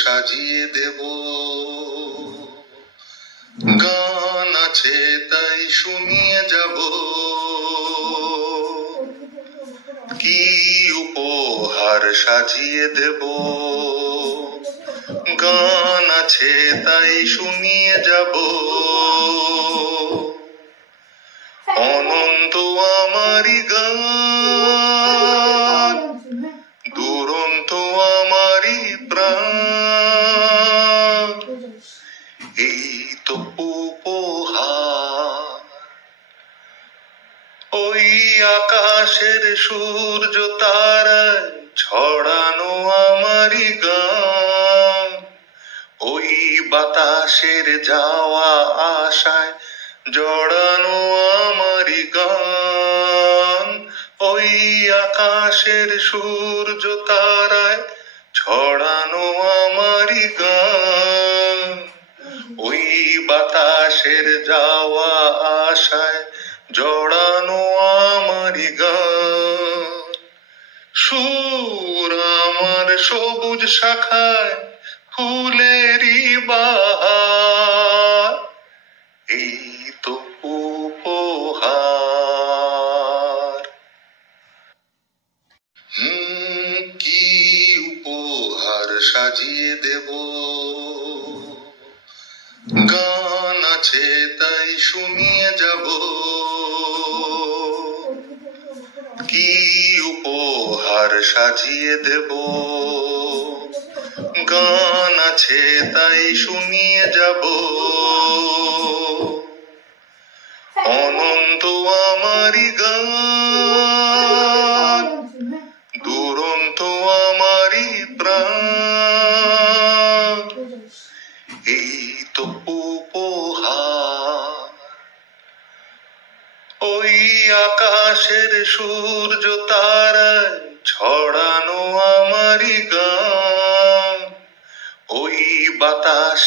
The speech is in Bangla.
সাজিয়ে দেব, গান আছে তাই শুনিয়ে যাব, কি উপহার সাজিয়ে দেব, গান আছে তাই শুনিয়ে যাব, অনন্ত আমারি গান, দুরন্ত আমারি প্রাণ, এই তো উপহার। ওই আকাশের সূর্য তারায় ছড়ানো আমারি গান, ওই বাতাসের যাওয়া আশায় জড়ানো আমারি গান, ওই আকাশের সূর্য তারায় ছড়ানো আমারি গান, ওই বাতাসের যাওয়া আশায় জড়ানো আমারি গান। সুর আমার সবুজ শাখায় ফুলেরই বাহার, এই তো উপহার। কি উপহার সাজিয়ে দেব, গান আছে তাই শুনিয়ে যাব, কি উপহার সাজিয়ে দেব, গান আছে তাই শুনিয়ে যাব, অনন্ত আমারি গান, দুরন্ত আমারি প্রাণ, এই তো উপহার। ওই আকাশের সূর্য তারায় ছড়ানো আমারি গান, ওই বাতাস